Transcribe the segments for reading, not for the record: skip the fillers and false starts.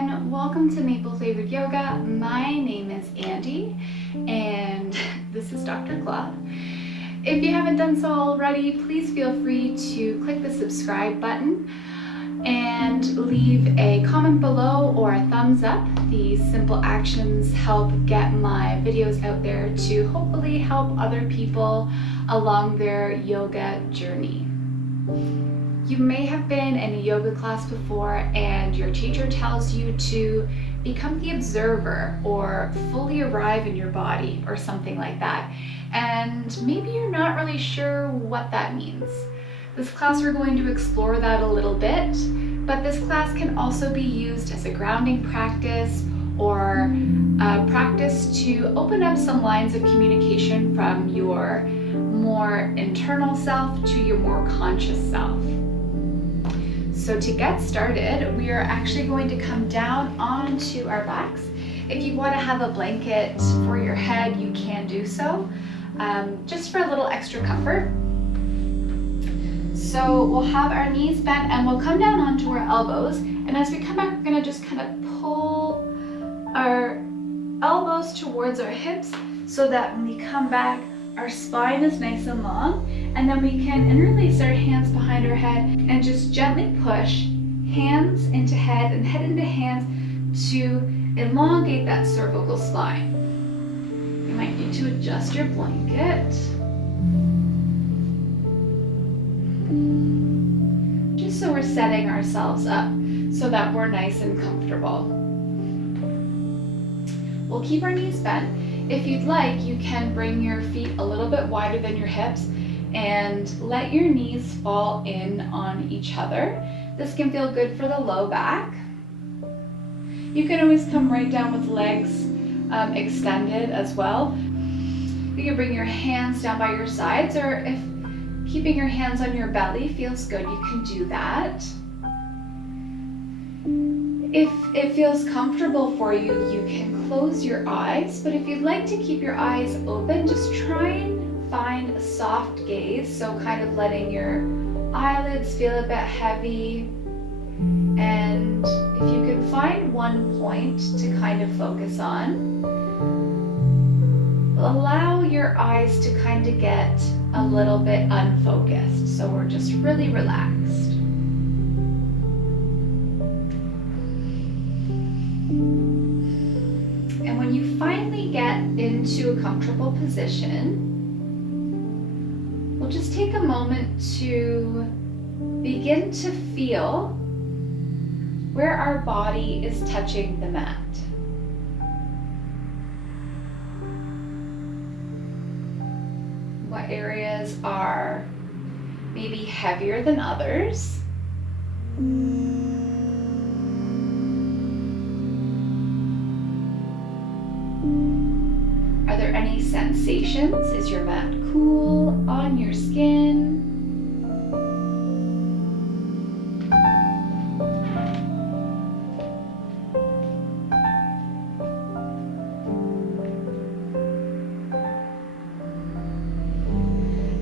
and welcome to Maple Flavored Yoga. My name is Andy and this is Dr. Claw. If you haven't done so already, please feel free to click the subscribe button and leave a comment below or a thumbs up. These simple actions help get my videos out there to hopefully help other people along their yoga journey. You may have been in a yoga class before and your teacher tells you to become the observer or fully arrive in your body or something like that. And maybe you're not really sure what that means. This class we're going to explore that a little bit, but this class can also be used as a grounding practice or a practice to open up some lines of communication from your more internal self to your more conscious self. So to get started, we are actually going to come down onto our backs. If you want to have a blanket for your head, you can do so, just for a little extra comfort. So we'll have our knees bent and we'll come down onto our elbows. And as we come back, we're going to just kind of pull our elbows towards our hips so that when we come back, our spine is nice and long, and then we can interlace our hands behind our head and just gently push hands into head and head into hands to elongate that cervical spine. You might need to adjust your blanket. Just so we're setting ourselves up so that we're nice and comfortable. We'll keep our knees bent. If you'd like, you can bring your feet a little bit wider than your hips and let your knees fall in on each other. This can feel good for the low back. You can always come right down with legs extended as well. You can bring your hands down by your sides, or if keeping your hands on your belly feels good, you can do that. If it feels comfortable for you, you can close your eyes, but if you'd like to keep your eyes open, just try and find a soft gaze, so kind of letting your eyelids feel a bit heavy. And if you can find one point to kind of focus on, allow your eyes to kind of get a little bit unfocused, so we're just really relaxed. And when you finally get into a comfortable position, we'll just take a moment to begin to feel where our body is touching the mat. What areas are maybe heavier than others? Are there any sensations? Is your mat cool on your skin?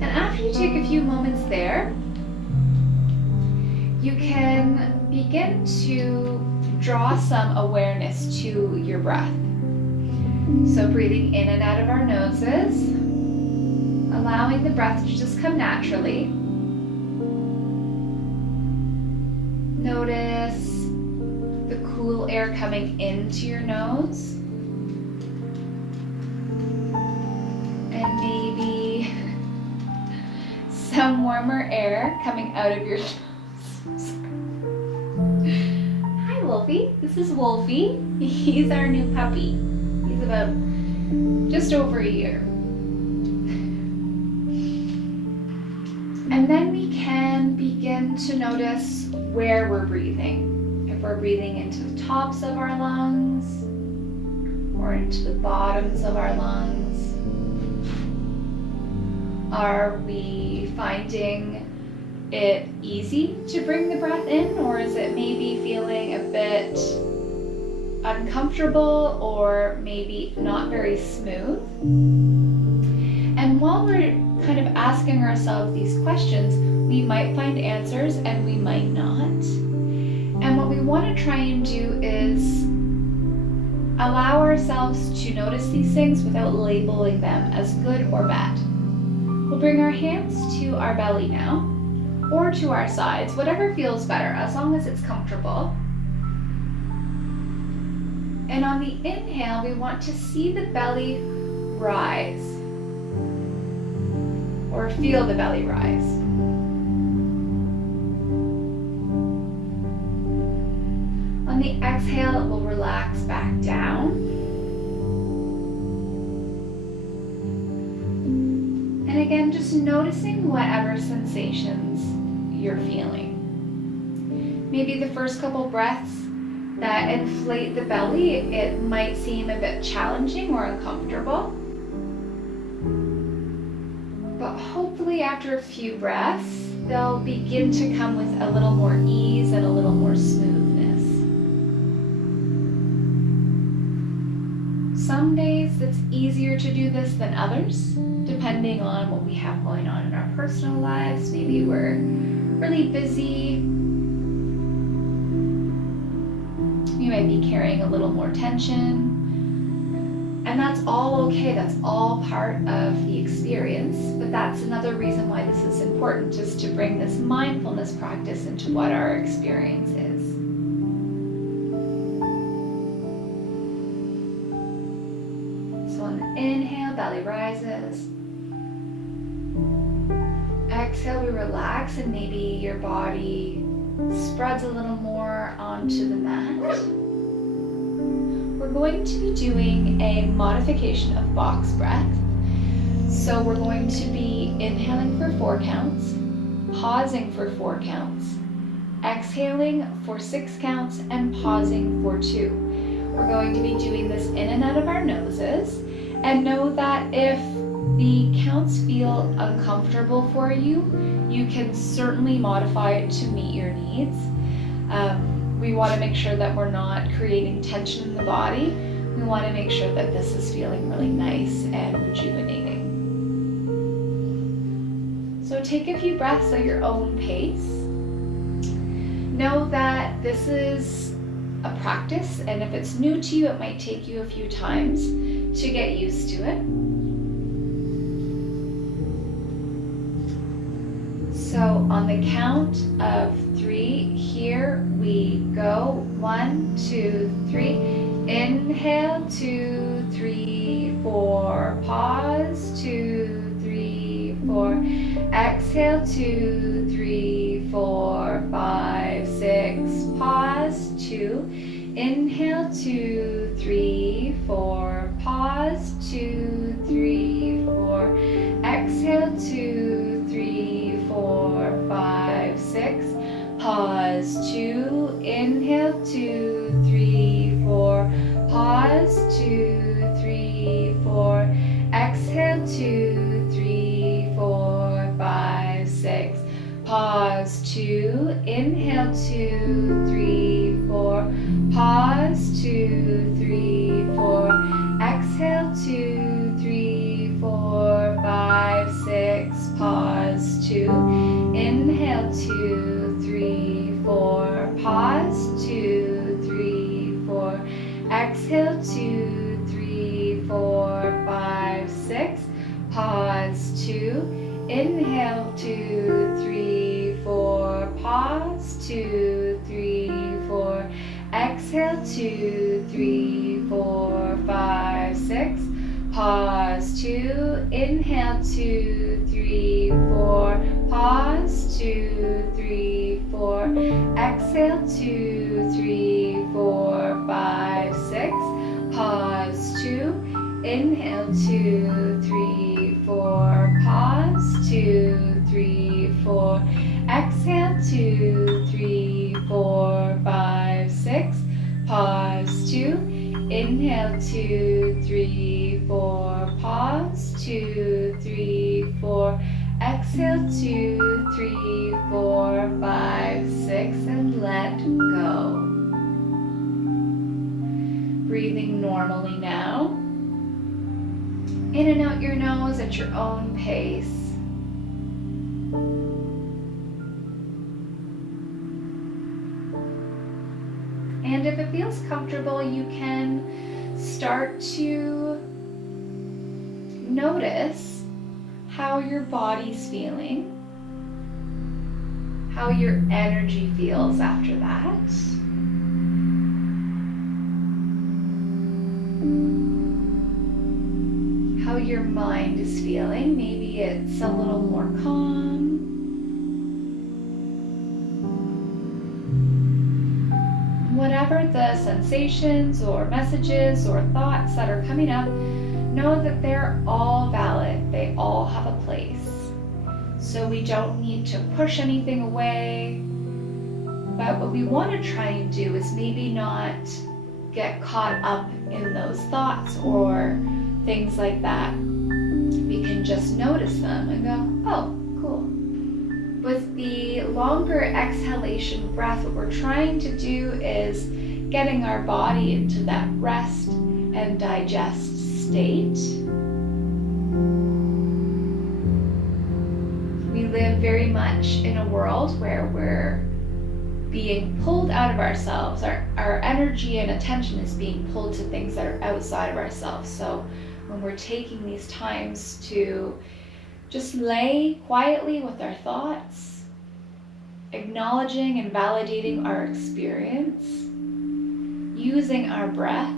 And after you take a few moments there, you can begin to draw some awareness to your breath. So breathing in and out of our noses, allowing the breath to just come naturally. Notice the cool air coming into your nose. And maybe some warmer air coming out of your nose. Hi Wolfie, this is Wolfie. He's our new puppy. He's about just over a year. And then we can begin to notice where we're breathing. If we're breathing into the tops of our lungs or into the bottoms of our lungs. Are we finding it easy to bring the breath in, or is it maybe feeling a bit uncomfortable or maybe not very smooth? And while we're kind of asking ourselves these questions, we might find answers and we might not. And what we want to try and do is allow ourselves to notice these things without labeling them as good or bad. We'll bring our hands to our belly now, or to our sides, whatever feels better, as long as it's comfortable. And on the inhale, we want to see the belly rise, or feel the belly rise. On the exhale, it will relax back down. And again, just noticing whatever sensations you're feeling. Maybe the first couple breaths that inflate the belly, it might seem a bit challenging or uncomfortable. But hopefully after a few breaths, they'll begin to come with a little more ease and a little more smoothness. Some days it's easier to do this than others, depending on what we have going on in our personal lives. Maybe we're really busy. You might be carrying a little more tension. And that's all okay. That's all part of the experience. But that's another reason why this is important, just to bring this mindfulness practice into what our experience is. So on the inhale, belly rises. Exhale, we relax, and maybe your body spreads a little more onto the mat. We're going to be doing a modification of box breath. So we're going to be inhaling for 4 counts, pausing for 4 counts, exhaling for 6 counts, and pausing for 2. We're going to be doing this in and out of our noses, and know that if the counts feel uncomfortable for you, you can certainly modify it to meet your needs. We want to make sure that we're not creating tension in the body. We want to make sure that this is feeling really nice and rejuvenating. So take a few breaths at your own pace. Know that this is a practice, and if it's new to you, it might take you a few times to get used to it. So on the count of 3, here we go. 1, 2, 3. Inhale, 2, 3, 4. Pause, 2, 3, 4. Exhale, 2, 3, 4, 5, 6. Pause, 2. Inhale, 2, 3, 4. Pause, 2, 3, 4. Exhale, 2, 3, 4, 5, 6. Pause, 2. Inhale, 2, 3, 4. Pause, 2, 3, 4. Exhale, 2, 3, 4, 5, 6. Pause, 2. Inhale, 2, 3, 4. Pause, 2, 3, 4. Exhale, 2, 3, 4, 5, 6. Pause, 2. Inhale, 2, 3, 4. Pause, 2, 3, 4. Exhale, 2, 3, 4, 5, 6. Pause, 2. Inhale, 2, 3, 4. Pause, 2, 3, 4. Exhale, 2, 3, 4, 5, 6. Pause, 2. Inhale, 2, 3, 4. Pause, 2, 3, 4. Exhale, 2, 3, 4, 5, 6. Pause, 2. Inhale, 2, 3, 4. Pause, 2, 3, 4. Exhale, 2, 3, 4, 5, 6. Pause, 2. Inhale, 2, 3, 4. Pause, 2, 3, 4. Exhale, 2, 3, 4, 5, 6, and let go. Breathing normally now. In and out your nose at your own pace. And if it feels comfortable, you can start to notice how your body's feeling, how your energy feels after that. How your mind is feeling. Maybe it's a little more calm. Whatever the sensations or messages or thoughts that are coming up, know that they're all valid. They all have a place. So we don't need to push anything away. But what we want to try and do is maybe not get caught up in those thoughts or things like that. We can just notice them and go, oh, cool. With the longer exhalation breath, what we're trying to do is getting our body into that rest and digest state. We live very much in a world where we're being pulled out of ourselves. Our energy and attention is being pulled to things that are outside of ourselves. So when we're taking these times to just lay quietly with our thoughts, acknowledging and validating our experience, using our breath,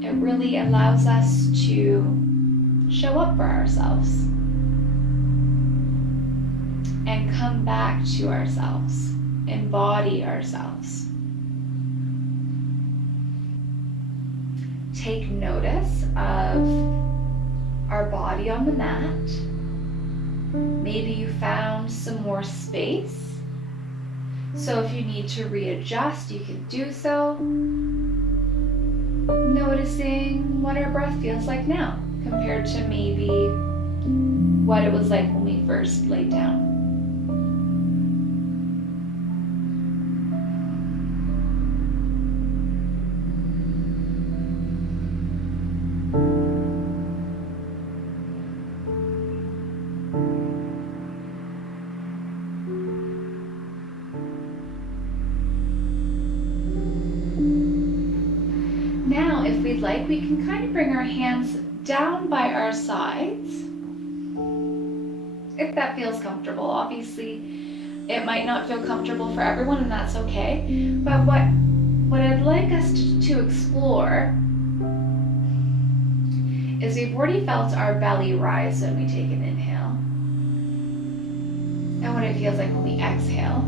it really allows us to show up for ourselves and come back to ourselves, embody ourselves. Take notice of our body on the mat. Maybe you found some more space. So if you need to readjust, you can do so. Noticing what our breath feels like now compared to maybe what it was like when we first laid down. Now, if we'd like, we can kind of bring our hands down by our sides, if that feels comfortable. Obviously, it might not feel comfortable for everyone, and that's okay. But what I'd like us to explore is we've already felt our belly rise when we take an inhale, and what it feels like when we exhale.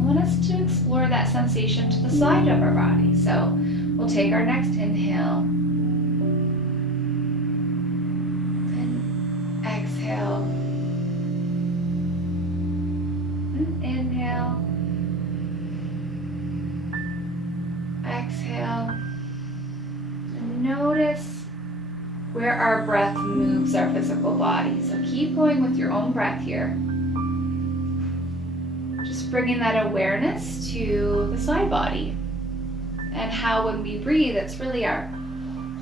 I want us to explore that sensation to the side of our body. So we'll take our next inhale and exhale. And inhale. Exhale. And notice where our breath moves our physical body. So keep going with your own breath here. Just bringing that awareness to the side body. And how when we breathe, it's really our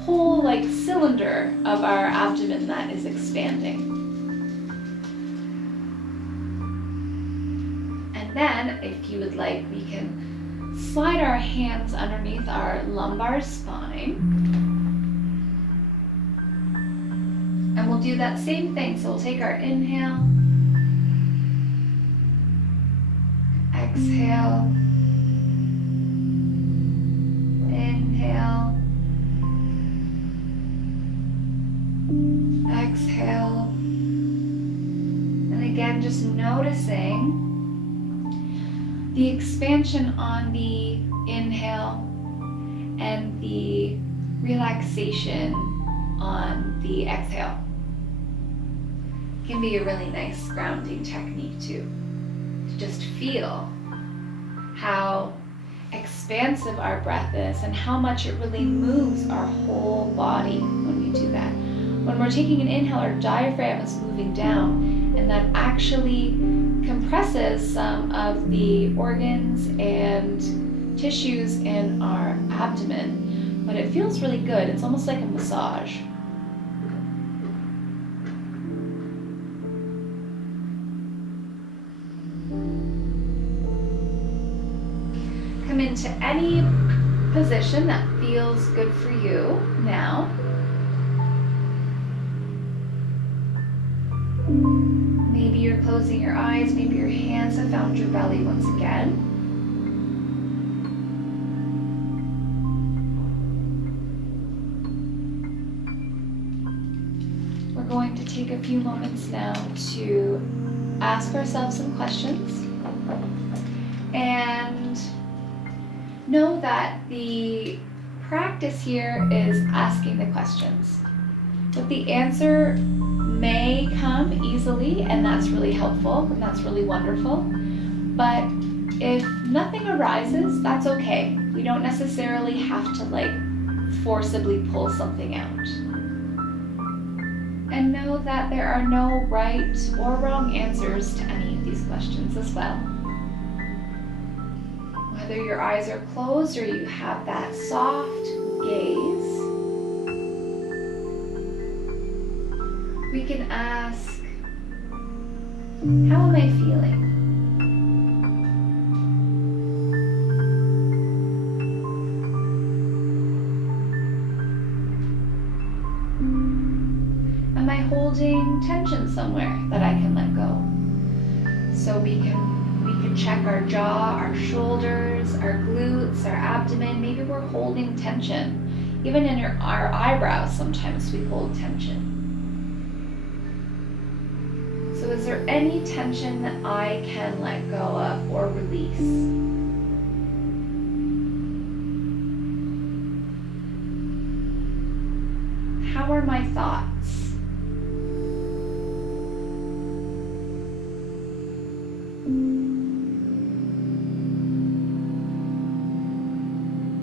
whole cylinder of our abdomen that is expanding. And then, if you would like, we can slide our hands underneath our lumbar spine. And we'll do that same thing. So we'll take our inhale, exhale, inhale, exhale, and again just noticing the expansion on the inhale and the relaxation on the exhale. It can be a really nice grounding technique too, to just feel how expansive our breath is and how much it really moves our whole body when we do that. When we're taking an inhale, our diaphragm is moving down, and that actually compresses some of the organs and tissues in our abdomen, but it feels really good. It's almost like a massage. Come in into any position that feels good for you now. Maybe you're closing your eyes, maybe your hands have found your belly once again. We're going to take a few moments now to ask ourselves some questions and know that the practice here is asking the questions. But the answer may come easily, and that's really helpful and that's really wonderful. But if nothing arises, that's okay. We don't necessarily have to forcibly pull something out. And know that there are no right or wrong answers to any of these questions as well. Whether your eyes are closed or you have that soft gaze, we can ask, how am I feeling? Am I holding tension somewhere that I can let go? So we can check our jaw, our shoulders, our glutes, our abdomen. Maybe we're holding tension. Even in our eyebrows, sometimes we hold tension. So is there any tension that I can let go of or release? How are my thoughts?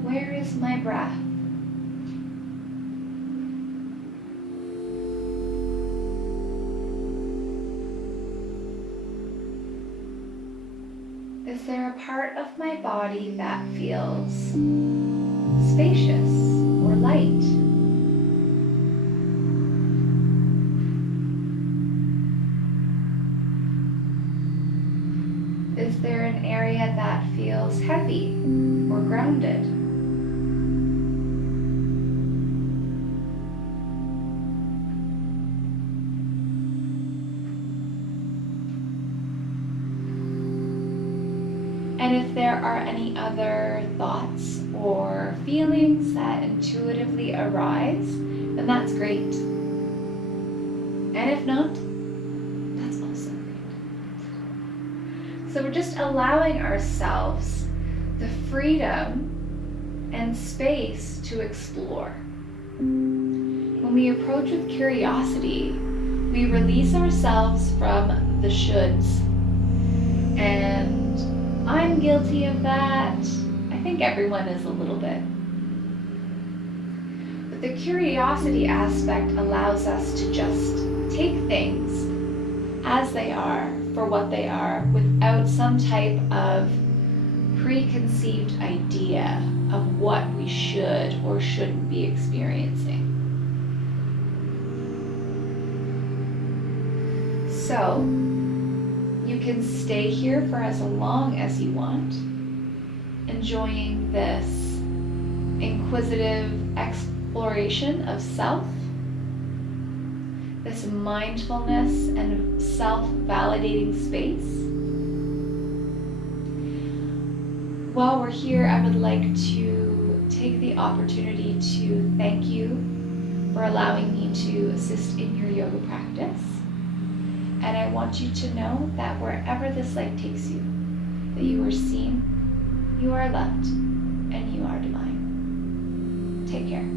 Where is my breath? Is there a part of my body that feels spacious or light? Is there an area that feels heavy or grounded? And if there are any other thoughts or feelings that intuitively arise, then that's great. And if not, that's also great. So we're just allowing ourselves the freedom and space to explore. When we approach with curiosity, we release ourselves from the shoulds. And I'm guilty of that. I think everyone is a little bit. But the curiosity aspect allows us to just take things as they are for what they are without some type of preconceived idea of what we should or shouldn't be experiencing. So, you can stay here for as long as you want, enjoying this inquisitive exploration of self, this mindfulness and self-validating space. While we're here, I would like to take the opportunity to thank you for allowing me to assist in your yoga practice. And I want you to know that wherever this life takes you, that you are seen, you are loved, and you are divine. Take care.